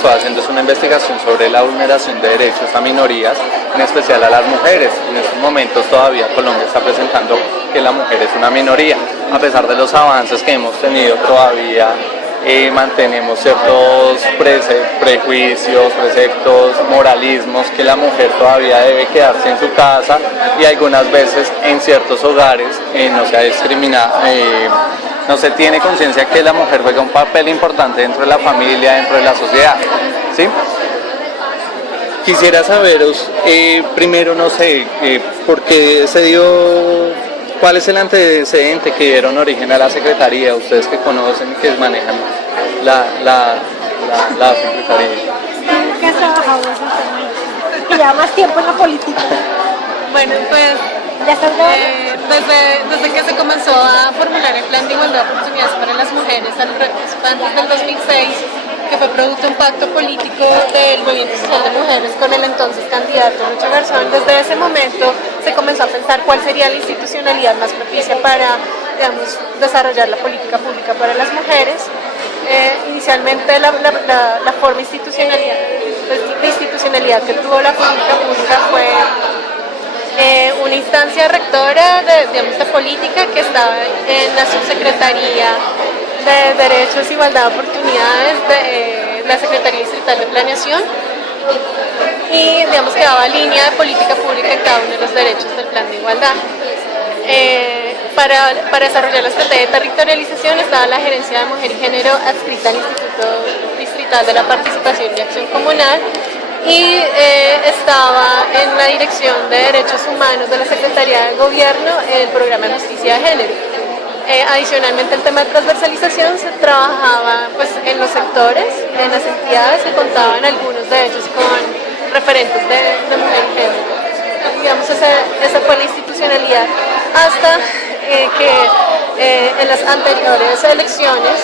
Estoy haciendo una investigación sobre la vulneración de derechos a minorías, en especial a las mujeres. En estos momentos todavía Colombia está presentando que la mujer es una minoría. A pesar de los avances que hemos tenido, todavía mantenemos ciertos prejuicios, preceptos, moralismos, que la mujer todavía debe quedarse en su casa y algunas veces en ciertos hogares no se ha discriminado. No se tiene conciencia que la mujer juega un papel importante dentro de la familia, dentro de la sociedad, ¿sí? Quisiera saberos, primero, no sé, por qué se dio, cuál es el antecedente que dieron origen a la Secretaría, ustedes que conocen, que manejan la Secretaría. ¿Qué has trabajado en ese tema? Que lleva más tiempo en la política. Bueno, pues ¿Ya estás grabando? desde que se comenzó a formular el Plan de Igualdad de Oportunidades para las Mujeres antes del 2006, que fue producto de un pacto político del Movimiento Social de Mujeres con el entonces candidato Lucho Garzón, desde ese momento se comenzó a pensar cuál sería la institucionalidad más propicia para, digamos, desarrollar la política pública para las mujeres. Inicialmente la forma de institucionalidad que tuvo la política pública fue una instancia rectora de política que estaba en la Subsecretaría de Derechos e Igualdad de Oportunidades de la Secretaría Distrital de Planeación, y digamos que daba línea de política pública en cada uno de los derechos del Plan de Igualdad. Para desarrollar la estrategia de territorialización estaba la Gerencia de Mujer y Género adscrita al Instituto Distrital de la Participación y Acción Comunal, y estaba en la Dirección de Derechos Humanos de la Secretaría de Gobierno el Programa de Justicia de Género. Adicionalmente, el tema de transversalización se trabajaba pues, en los sectores, en las entidades que contaban algunos de ellos con referentes de mujer y género. Digamos, esa fue la institucionalidad hasta que en las anteriores elecciones,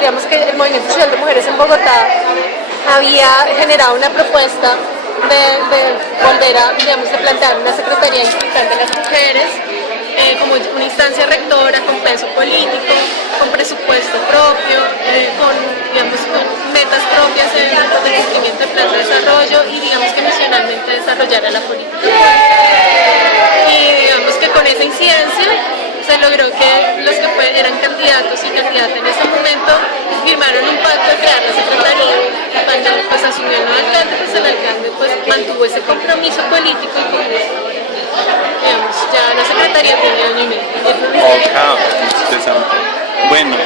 digamos que el Movimiento Social de Mujeres en Bogotá había generado una propuesta de volver a, digamos, de plantear una Secretaría Distrital de las Mujeres como una instancia rectora con peso político, con presupuesto propio, con metas propias en el cumplimiento del plan de desarrollo y digamos que misionalmente desarrollara la política. Y digamos que con esa incidencia se logró que los que eran candidatos y candidatas en ese momento firmaron un pacto de crear la Secretaría. Cuando pues asumió el nuevo alcalde, pues el alcalde pues mantuvo ese compromiso político y pues, digamos, ya la Secretaría tiene año y medio. Interesante. Bueno,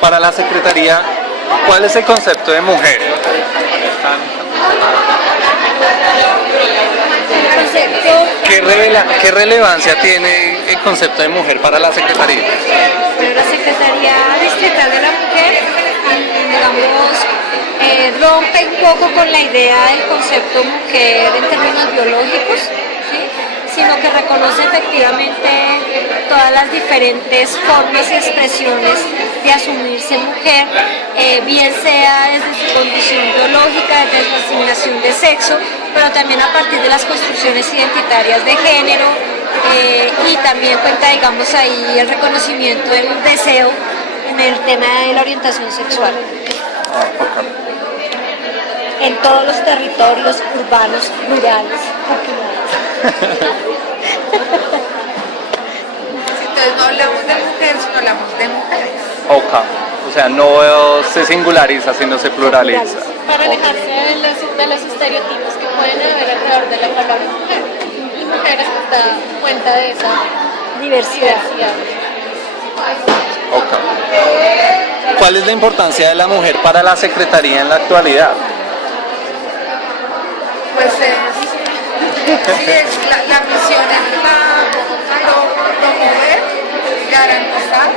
para la Secretaría, ¿cuál es el concepto de mujer? ¿Qué relevancia tiene el concepto de mujer para la Secretaría? Pero la Secretaría Distrital de la Mujer, digamos, rompe un poco con la idea del concepto mujer en términos biológicos, ¿sí? Sino que reconoce efectivamente todas las diferentes formas y expresiones de asumirse mujer, bien sea desde su condición biológica, desde su asignación de sexo, pero también a partir de las construcciones identitarias de género, y también cuenta, digamos, ahí el reconocimiento del deseo en el tema de la orientación sexual. En todos los territorios urbanos, rurales, Entonces no hablamos de mujeres, sino hablamos de mujeres. O sea, no se singulariza, sino se pluraliza. Para alejarse de los estereotipos que pueden haber alrededor de la palabra mujer. Y mujeres pues da cuenta de esa diversidad. ¿Cuál es la importancia de la mujer para la Secretaría en la actualidad? Pues la misión es promover y garantizar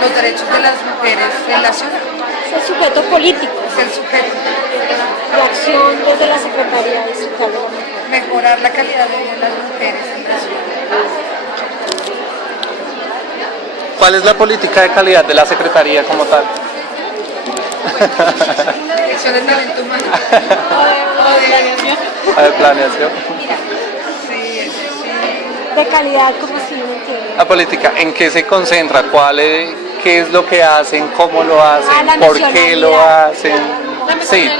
los derechos de las mujeres en la ciudad. Es el sujeto político. Es el sujeto. La acción desde la Secretaría Distrital de la Mujer. Mejorar la calidad de vida de las mujeres en la ciudad. ¿Cuál es la política de calidad de la Secretaría como tal? Dirección de talento humano. O de planeación. ¿De planeación? De calidad, como si no entiendo. La política, ¿en qué se concentra? qué es lo que hacen, cómo lo hacen, la por qué lo misionalidad. hacen. La Sí,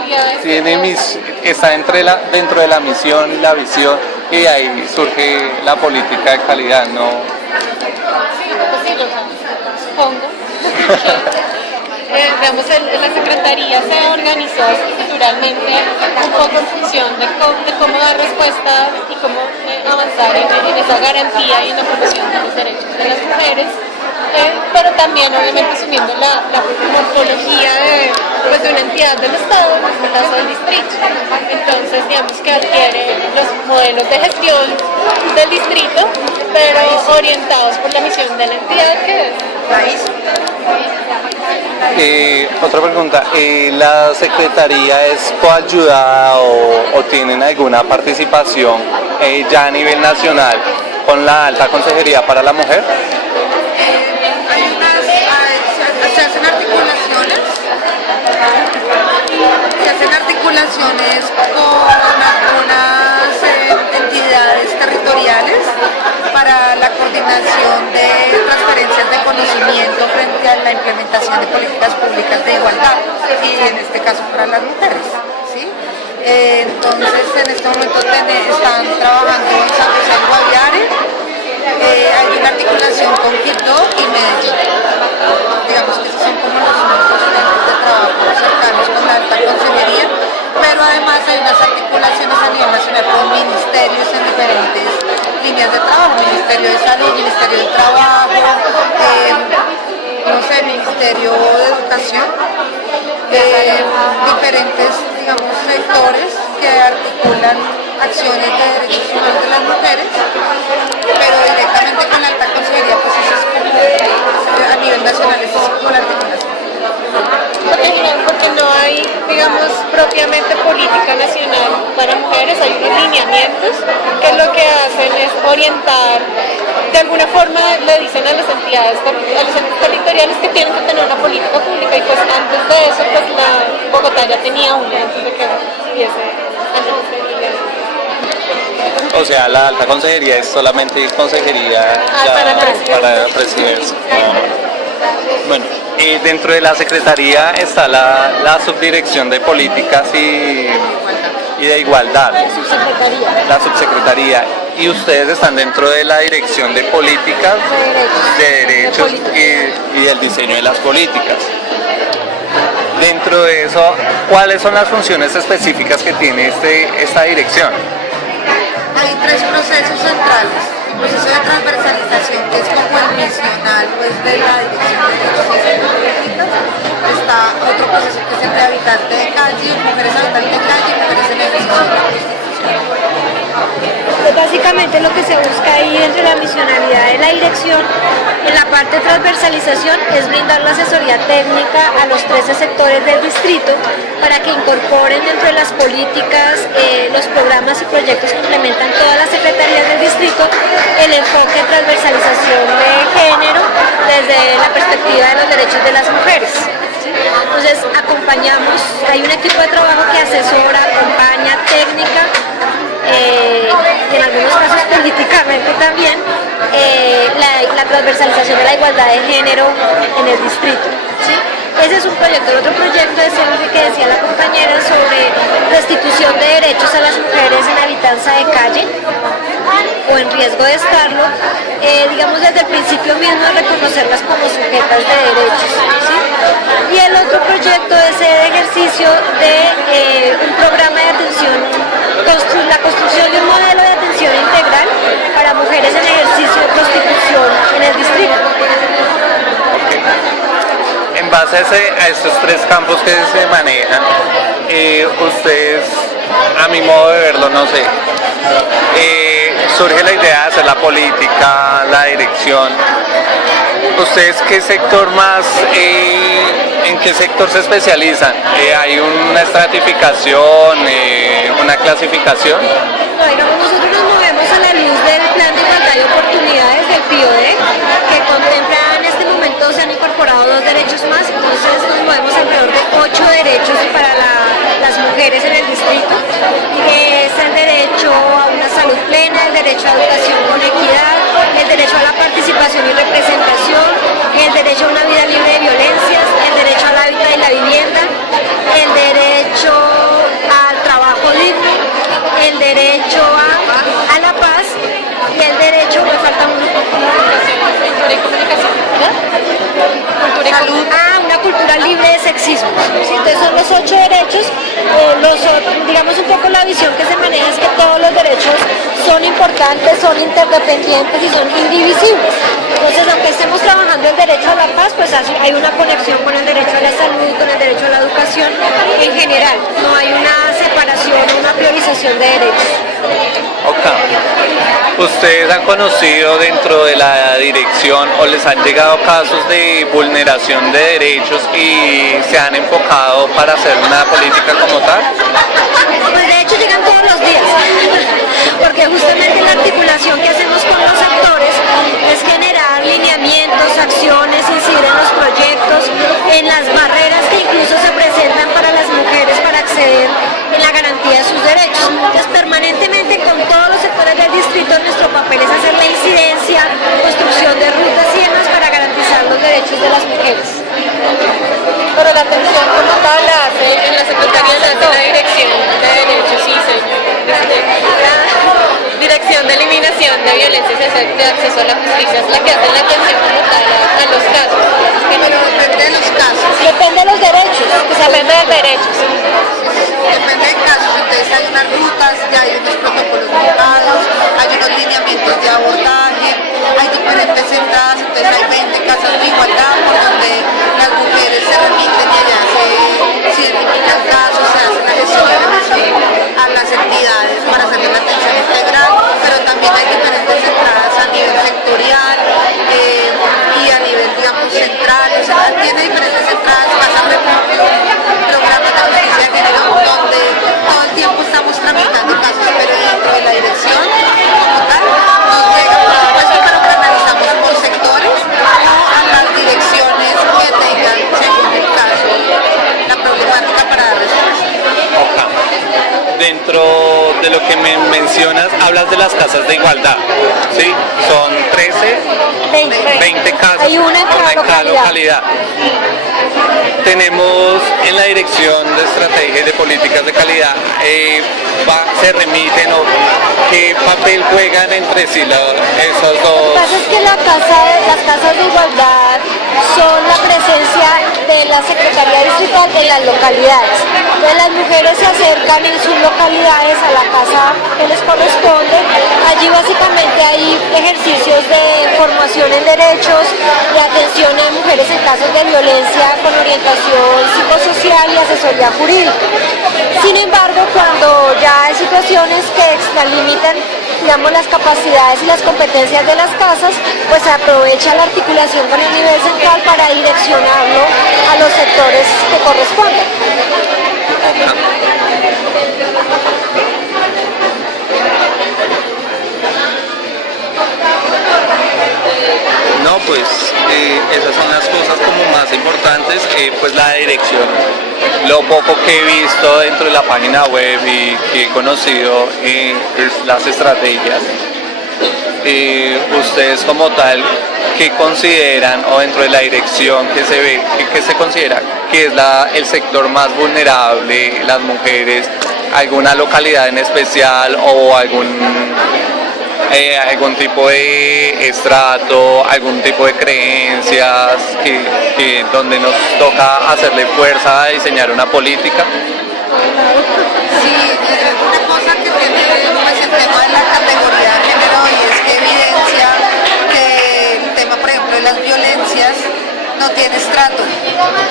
misionalidad está dentro de la misión y la visión, y de ahí surge la política de calidad, ¿no? Sí, pues sí, supongo que digamos, la Secretaría se organizó estructuralmente un poco en función de cómo dar respuesta y cómo avanzar en esa garantía y en la promoción de los derechos de las mujeres, pero también obviamente asumiendo la morfología de una entidad del Estado, en este caso del distrito. Entonces digamos que adquiere los modelos de gestión del distrito, pero orientados por la misión de la entidad, que es país. Otra pregunta, ¿la Secretaría es coayudada o tienen alguna participación ya a nivel nacional con la Alta Consejería para la Mujer? Se hacen articulaciones con algunas entidades territoriales para la coordinación de transferencias de conocimiento frente a la implementación de políticas públicas de igualdad y en este caso para las mujeres, ¿sí? Entonces en este momento están trabajando en San José del Guaviare, hay una articulación con Quito y Medellín. Digamos que esos son como los únicos frentes de trabajo cercanos con la Alta Consejería, pero además hay unas articulaciones a nivel nacional con ministerios en diferentes líneas de trabajo, Ministerio de Salud, Ministerio del Trabajo, no sé, Ministerio de Educación, diferentes, digamos, sectores que articulan acciones de derechos humanos de las mujeres, pero directamente con la Alta Consejería, pues eso es como a nivel nacional, eso es como la articulación. Porque no hay, digamos, propiamente política nacional para mujeres, hay unos lineamientos que lo que hacen es orientar, de alguna forma le dicen a las entidades territoriales que tienen que tener una política pública, y pues antes de eso, pues Bogotá ya tenía una, antes de que hubiese O sea, la Alta Consejería es solamente consejería para presidencia. Bueno, dentro de la Secretaría está la Subdirección de Políticas y de Igualdad. La Subsecretaría. Y ustedes están dentro de la Dirección de Políticas, de Derechos y del diseño de las políticas. Dentro de eso, ¿cuáles son las funciones específicas que tiene esta dirección? Hay tres procesos centrales. El proceso de transversalización, que es como el misional pues, de la Dirección de Derechos y Políticas. Está otro proceso que es el de habitante de calle, mujeres habitantes de calle y mujeres en ejercicio de la prostitución. Pues básicamente lo que se busca ahí dentro de la misionalidad de la dirección, en la parte de transversalización, es brindar la asesoría técnica a los 13 sectores del distrito para que incorporen dentro de las políticas, los programas y proyectos que implementan todas las secretarías del distrito, el enfoque de transversalización de género desde la perspectiva de los derechos de las mujeres. Entonces acompañamos, hay un equipo de trabajo que asesora, acompaña, técnica, y en algunos casos políticamente también, la transversalización de la igualdad de género en el distrito, ¿sí? Ese es un proyecto. El otro proyecto es el que decía la compañera sobre restitución de derechos a las mujeres en habitanza de calle o en riesgo de estarlo, digamos desde el principio mismo reconocerlas como sujetas de derechos, ¿sí? Y el otro proyecto es el ejercicio de un programa de atención, la construcción de un modelo de atención integral para mujeres en ejercicio de prostitución en el distrito. En base a estos tres campos que se manejan, ustedes, a mi modo de verlo, no sé, surge la idea de hacer la política, la dirección. ¿Ustedes qué sector más, en qué sector se especializan? ¿Hay una estratificación, una clasificación? No, digamos, nosotros nos movemos a la luz del Plan de Igualdad y Oportunidades del PIODE, que contempla en este momento, se han incorporado 2 derechos más, entonces nos movemos alrededor de 8 derechos para las mujeres en el distrito, que es el derecho a una salud plena, el derecho a educación con equidad, el derecho a la participación y representación, el derecho a una vida libre visión que se maneja es que todos los derechos son importantes, son interdependientes y son indivisibles. Entonces, aunque estemos trabajando el derecho a la paz, pues hay una conexión con el derecho a la salud, con el derecho a la educación en general. No hay una separación, una priorización de derechos. Ok. ¿Ustedes han conocido dentro de la dirección o les han llegado casos de vulneración de derechos y se han enfocado para hacer una política como tal? Pues de hecho llegan todos los días, porque justamente la articulación que hacemos con los actores es generar lineamientos, acciones, incidir en los proyectos, en las barreras que incluso se presentan para las mujeres para acceder en la garantía de sus derechos. Entonces permanentemente con todos los sectores del distrito nuestro papel es hacer la incidencia, construcción de rutas y demás para garantizar los derechos de las mujeres. Pero la atención como tal la hace en la Secretaría de la Dirección de Derechos y la Dirección de Eliminación de Violencias y de Acceso a la Justicia es la que hace la atención como tal a los casos. Pero depende de los casos. Depende de los derechos. Depende del derecho. Depende de casos, entonces hay unas rutas, ya hay unos protocolos montados, hay unos lineamientos de abordaje, hay diferentes entradas, entonces hay 20 casas de igualdad por donde las mujeres se remiten y allá se identifica el caso, se hace la gestión y remisión a las entidades para hacerle la atención integral, pero también hay diferentes entradas a nivel sectorial y a nivel, digamos, central, o sea, tiene diferentes entradas, pasa programas de justicia de género donde todo el tiempo estamos tramitando casos, pero dentro de la dirección como tal nos llega por supuesto, pero que analizamos por sectores a las direcciones que tengan, según el caso, la problemática para dar respuesta. Ok. Dentro de lo que me mencionas, hablas de las casas de igualdad, ¿sí? Son 13, 20 casas, Hay una en cada localidad. Tenemos en la Dirección de Estrategias de Políticas de Calidad, se remiten o qué papel juegan entre sí esos dos. Lo que pasa es que las casas de igualdad son la presencia de la Secretaría Distrital en las localidades. Entonces las mujeres se acercan en sus localidades a la casa que les corresponde. Allí básicamente hay ejercicios de formación en derechos, de atención a mujeres en casos de violencia con orientación psicosocial y asesoría jurídica. Sin embargo, cuando ya hay situaciones que extralimitan, digamos, las capacidades y las competencias de las casas, pues se aprovecha la articulación con el nivel central para direccionarlo a los sectores que corresponden. No, pues esas son las cosas como más importantes, pues la dirección. Lo poco que he visto dentro de la página web y que he conocido es las estrategias. Ustedes como tal, ¿qué consideran o dentro de la dirección que se ve, qué se considera que es el sector más vulnerable, las mujeres, alguna localidad en especial o algún tipo de estrato, algún tipo de creencias donde nos toca hacerle fuerza a diseñar una política? Sí, una cosa que tiene pues, el tema de la categoría de género y es que evidencia que el tema, por ejemplo, de las violencias no tiene estrato,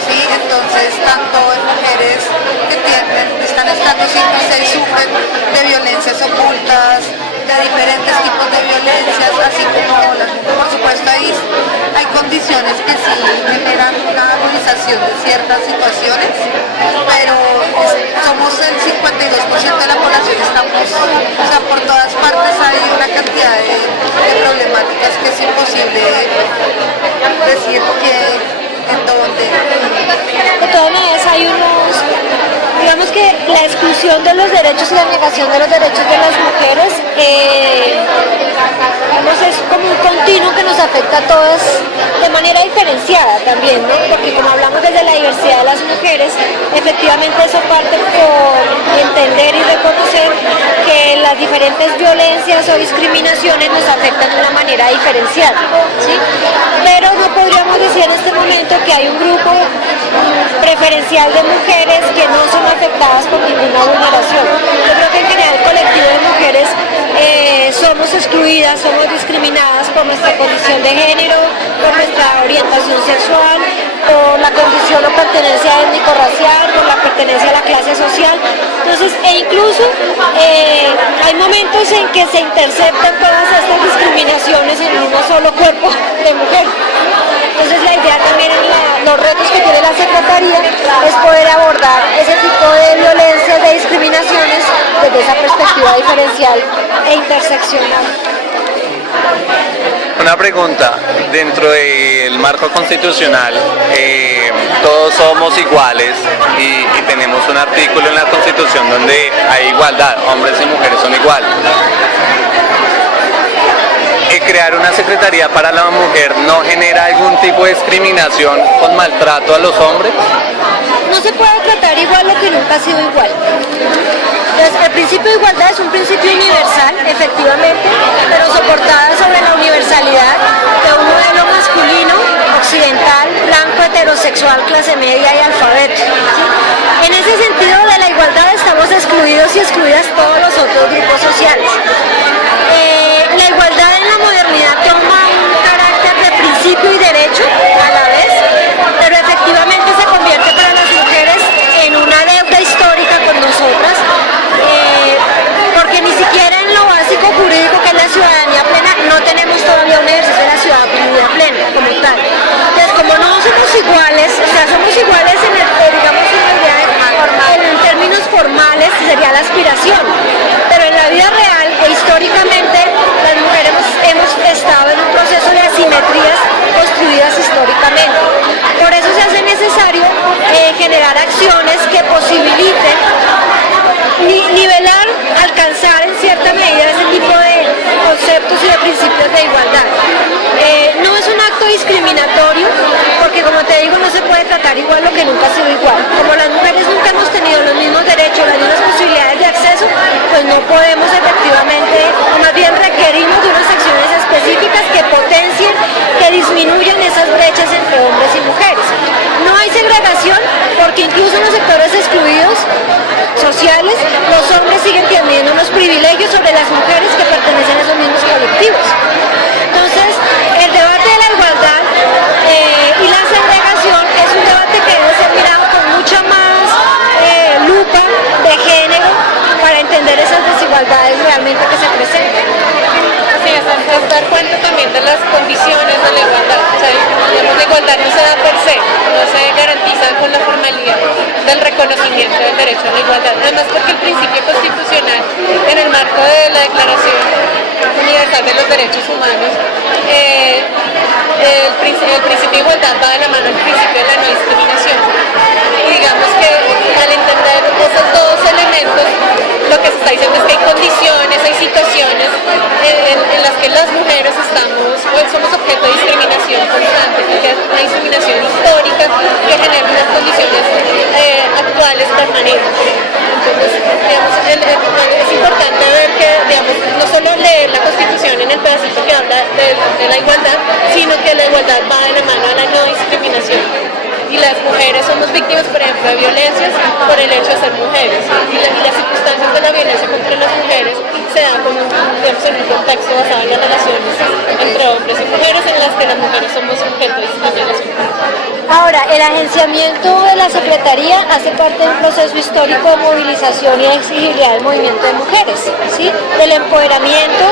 ¿sí? Entonces, tanto en mujeres que están en estrato 5 y 6 sufren de violencias ocultas, de diferentes tipos de violencias, así como por supuesto hay condiciones que sí generan una agudización de ciertas situaciones, pero somos el 52% de la población, estamos, o sea, por todas partes hay una cantidad de problemáticas que es imposible decir en dónde. De todas maneras hay digamos que la exclusión de los derechos y la negación de los derechos de las mujeres digamos, es como un continuo que nos afecta a todas de manera diferenciada también, ¿no? Porque como hablamos desde la diversidad de las mujeres, efectivamente eso parte por entender y reconocer que las diferentes violencias o discriminaciones nos afectan de una manera diferenciada, ¿sí? Pero no podríamos decir en este momento que hay un grupo preferencial de mujeres que no son afectadas por ninguna vulneración. Yo creo que en general el colectivo de mujeres somos excluidas, somos discriminadas por nuestra condición de género, por nuestra orientación sexual, por la condición o pertenencia étnico-racial, por la pertenencia a la clase social. Entonces, incluso hay momentos en que se interceptan todas estas discriminaciones en un solo cuerpo de mujer. Entonces la idea también en los retos que tiene la Secretaría es poder abordar ese tipo de violencias, de discriminaciones desde esa perspectiva diferencial e interseccional. Una pregunta, dentro del marco constitucional todos somos iguales y tenemos un artículo en la Constitución donde hay igualdad, hombres y mujeres son iguales. ¿Crear una secretaría para la mujer no genera algún tipo de discriminación con maltrato a los hombres? No se puede tratar igual lo que nunca ha sido igual. Entonces, el principio de igualdad es un principio universal, efectivamente, pero soportada sobre la universalidad de un modelo masculino, occidental, blanco, heterosexual, clase media y alfabeto. En ese sentido de la igualdad estamos excluidos y excluidas todos los otros grupos sociales. La igualdad en la modernidad toma un carácter de principio y derecho a la vez, pero efectivamente se convierte para las mujeres en una deuda histórica con nosotras, porque ni siquiera en lo básico jurídico que es la ciudadanía plena no tenemos todavía un ejercicio de la ciudadanía plena como tal. Entonces, como no somos iguales, o sea, somos iguales en el, digamos, en la idea en términos formales sería la aspiración, pero en la vida real e históricamente las mujeres hemos estado en un proceso de asimetrías construidas históricamente. Por eso se hace necesario generar acciones que posibiliten nivelar, alcanzar en cierta medida ese tipo de conceptos y de principios de igualdad. No es un acto discriminatorio, porque como te digo, no se puede tratar igual lo que nunca ha sido igual. Como las mujeres nunca hemos tenido los mismos derechos, las mismas posibilidades de acceso, pues no podemos efectivamente, o más bien requerimos de unas acciones específicas que potencien, que disminuyan esas brechas entre hombres y mujeres. No hay segregación, porque incluso en los sectores excluidos sociales, los hombres siguen teniendo unos privilegios sobre las mujeres que pertenecen a esos mismos colectivos. Entonces, el debate de la igualdad y la segregación es un debate que debe ser mirado con mucha más lupa de género para entender esas desigualdades realmente que se presentan. Sí, es dar cuenta también de las condiciones de la igualdad. O sea, digamos, la igualdad no se da per se, no se garantiza con la formalidad del reconocimiento del derecho a la igualdad. Además, porque el principio constitucional, en el marco de la Declaración Universal de los Derechos Humanos, el principio de igualdad va de la mano al principio de la no discriminación. Y digamos que al entender esos dos elementos, lo que se está diciendo es que hay condiciones, hay situaciones en las que las mujeres somos objeto de discriminación constante, porque es una discriminación histórica que genera unas condiciones actuales permanentes. Entonces, digamos, es importante ver que, digamos, no solo leer la Constitución en el pedacito que habla de la igualdad, sino que la igualdad va de la mano a la no discriminación. Y las mujeres somos víctimas, por ejemplo, de violencias por el hecho de ser mujeres. Y las circunstancias de la violencia contra las mujeres se dan como en un contexto basado en las relaciones entre hombres y mujeres, en las que las mujeres somos objeto de discriminación. Ahora, el agenciamiento de la Secretaría hace parte de un proceso histórico de movilización y de exigibilidad del movimiento de mujeres, ¿sí? Del empoderamiento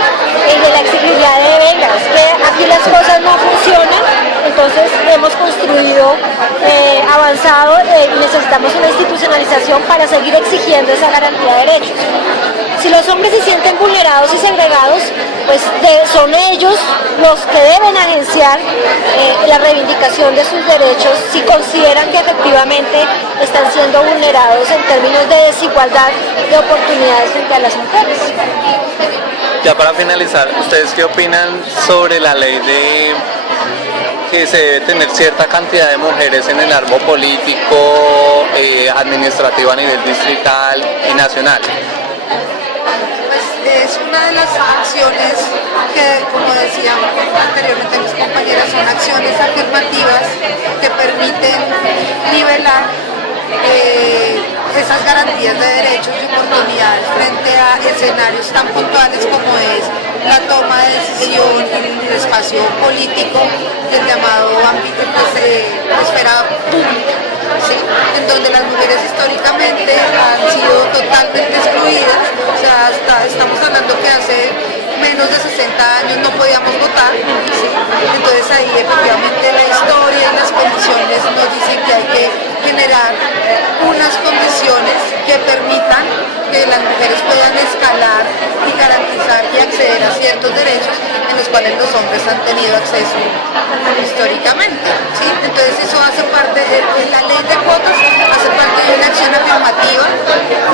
y de la exigibilidad de venga, es que aquí las cosas no funcionan, entonces hemos construido, avanzado y necesitamos una institucionalización para seguir exigiendo esa garantía de derechos. Si los hombres se sienten vulnerados y segregados, pues son ellos los que deben agenciar la reivindicación de sus derechos si consideran que efectivamente están siendo vulnerados en términos de desigualdad de oportunidades frente a las mujeres. Ya para finalizar, ¿ustedes qué opinan sobre la ley de que se debe tener cierta cantidad de mujeres en el árbol político, administrativo a nivel distrital y nacional? Pues es una de las acciones que, como decían anteriormente mis compañeras, son acciones afirmativas que permiten nivelar esas garantías de derechos y oportunidades frente a escenarios tan puntuales como es la toma de decisión en el espacio político del llamado ámbito esfera pública, ¿sí? En donde las mujeres históricamente han sido totalmente excluidas. O sea, estamos hablando que hace menos de 60 años no podíamos votar, ¿sí? Entonces ahí efectivamente la historia y las condiciones nos dicen que hay que generar unas condiciones que permitan que las mujeres puedan escalar y garantizar y acceder a ciertos derechos en los cuales los hombres han tenido acceso históricamente, ¿sí? Entonces eso hace parte de la ley de cuotas, hace parte de una acción afirmativa,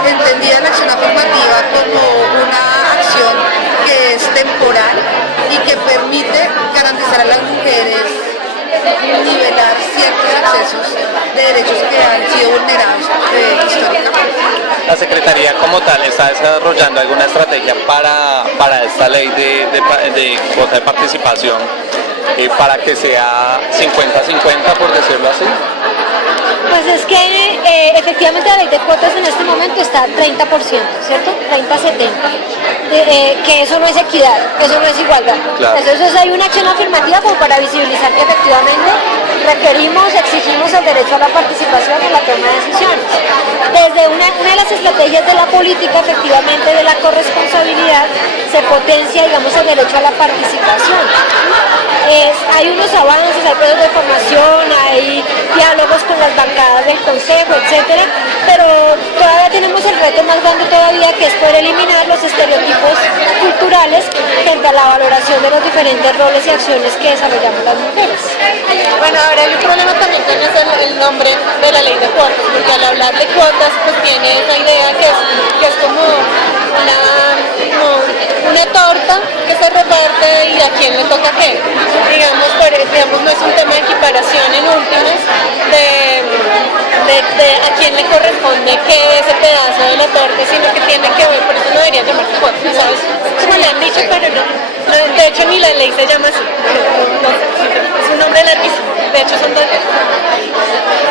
entendida la acción afirmativa como una acción que es temporal y que permite garantizar a las mujeres nivelar ciertos accesos de derechos que han sido vulnerados históricamente. La Secretaría como tal está desarrollando alguna estrategia para esta ley de cuota de participación para que sea 50-50, por decirlo así. Pues es que efectivamente la ley de cuotas en este momento está 30%, ¿cierto? 30-70. Que eso no es equidad, eso no es igualdad. Claro. Entonces hay una acción afirmativa como para visibilizar que efectivamente requerimos, exigimos el derecho a la participación en la toma de decisiones. Desde una de las estrategias de la política, efectivamente, de la corresponsabilidad, se potencia, digamos, el derecho a la participación. Hay unos avances, hay procesos de formación, hay diálogos con las bancadas del Consejo, etcétera, pero todavía tenemos el reto más grande todavía, que es poder eliminar los estereotipos culturales frente a la valoración de los diferentes roles y acciones que desarrollamos las mujeres. Bueno, ahora hay un problema también con el nombre de la ley de cuotas, porque al hablar de cuotas pues tiene esa idea que es como una torta que se reparte y a quién le toca qué. Digamos, no es un tema de equiparación en últimas de a quién le corresponde qué ese pedazo de la torta, sino que tiene que ver, por eso no debería llamarse cuotas, ¿sabes? Como le han dicho, pero no, de hecho ni la ley se llama así, es un nombre larguísimo, de hecho son dos.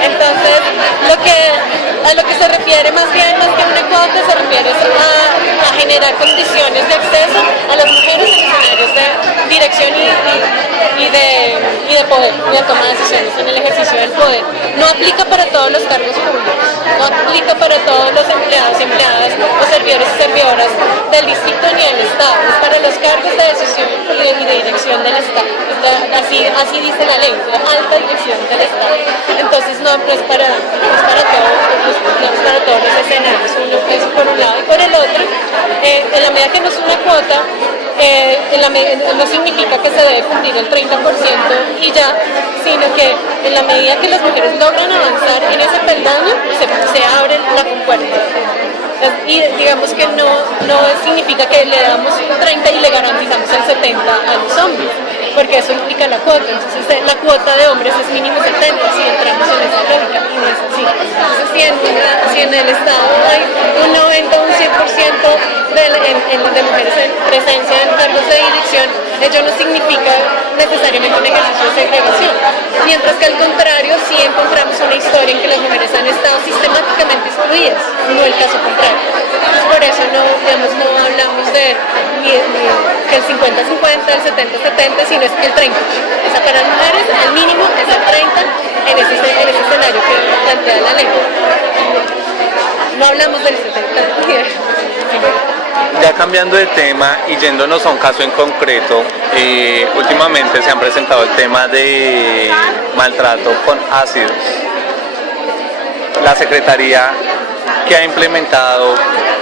Entonces, a lo que se refiere más bien, más que una cuota, se refiere a generar condiciones de acceso a las mujeres en escenarios de dirección y de poder, y de toma de decisiones en el ejercicio del poder. No aplica para todos los cargos públicos, no aplica para todos los empleados y empleadas o servidores y servidoras del distrito ni del Estado, es para los cargos de decisión y de dirección del Estado. Así dice la ley, la alta dirección del Estado. Entonces no es para todos los escenarios, eso por un lado. Y por el otro, en la medida que no es una cuota, no significa que se debe cumplir el 30% y ya, sino que en la medida que las mujeres logran avanzar en ese peldaño, se abre la compuerta. Y digamos que no significa que le damos 30 y le garantizamos el 70 a los hombres, porque eso implica la cuota. Entonces la cuota de hombres es mínimo 70 si entramos en esa lógica, y no es así. Entonces si en el Estado hay un 90 o un 100% de mujeres en presencia en cargos de dirección, ello no significa necesariamente un ejercicio de segregación, mientras que al contrario sí encontramos una historia en que las mujeres han estado sistemáticamente excluidas, no el caso contrario. Entonces por eso no hablamos de ni que el 50-50, el 70-70, sino es el 30. O sea, para las mujeres el mínimo es el 30 en ese escenario que plantea la ley. No hablamos del 70. Ya cambiando de tema y yéndonos a un caso en concreto, últimamente se han presentado el tema de maltrato con ácidos. La Secretaría, ¿qué ha implementado,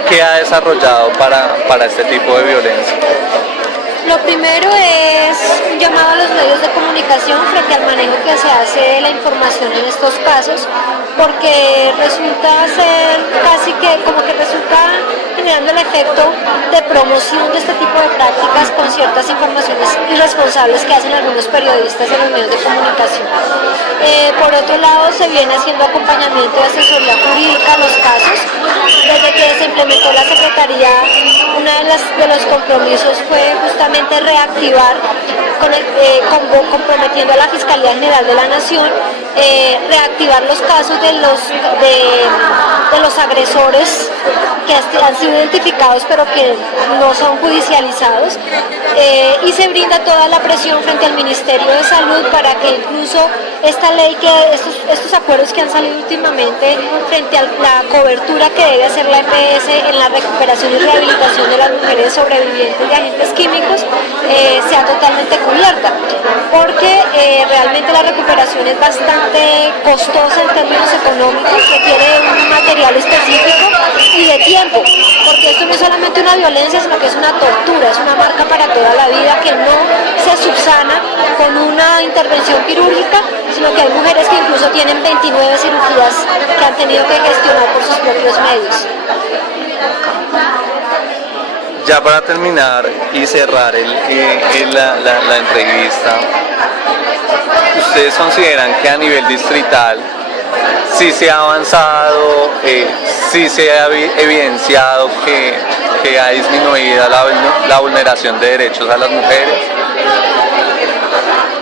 qué ha desarrollado para este tipo de violencia? Lo primero es un llamado a los medios de comunicación frente al manejo que se hace de la información en estos casos, porque resulta ser casi que como que resulta generando el efecto de promoción de este tipo de prácticas con ciertas informaciones irresponsables que hacen algunos periodistas en los medios de comunicación. Por otro lado, se viene haciendo acompañamiento de asesoría jurídica a los casos. Desde que se implementó la Secretaría, uno de los compromisos fue justamente reactivar, comprometiendo a la Fiscalía General de la Nación, reactivar los casos de los agresores que han sido identificados pero que no son judicializados, y se brinda toda la presión frente al Ministerio de Salud para que incluso esta ley, estos acuerdos que han salido últimamente frente a la cobertura que debe hacer la EPS en la recuperación y rehabilitación de las mujeres sobrevivientes de agentes químicos, sea totalmente cubierta, porque realmente la recuperación es bastante costosa en términos económicos, requiere un material específico y de tiempo, porque esto no es solamente una violencia, sino que es una tortura, es una marca para toda la vida que no se subsana con una intervención quirúrgica, sino que hay mujeres que incluso tienen 29 cirugías que han tenido que gestionar por sus propios medios. Ya para terminar y cerrar la entrevista, ¿ustedes consideran que a nivel distrital sí se ha avanzado, sí se ha evidenciado que ha disminuido la vulneración de derechos a las mujeres?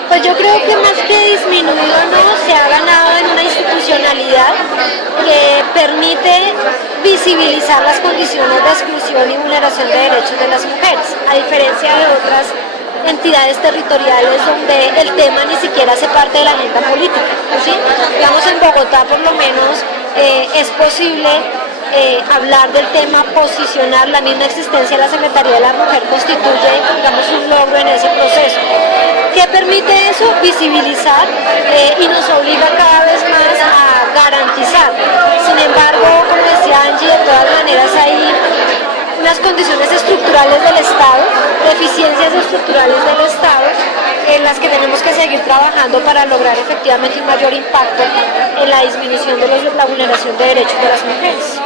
Pues yo creo que más que disminuido no, se ha ganado en una institucionalidad que permite visibilizar las condiciones de exclusión y vulneración de derechos de las mujeres, a diferencia de otras entidades territoriales donde el tema ni siquiera hace parte de la agenda política, ¿sí? Digamos, en Bogotá por lo menos es posible hablar del tema, posicionar. La misma existencia de la Secretaría de la Mujer constituye, digamos, un logro en ese proceso. ¿Qué permite eso? Visibilizar y nos obliga cada vez más a garantizar. Sin embargo, como decía Angie, de todas maneras hay unas condiciones estructurales del Estado, deficiencias estructurales del Estado, en las que tenemos que seguir trabajando para lograr efectivamente un mayor impacto en la disminución de la vulneración de derechos de las mujeres.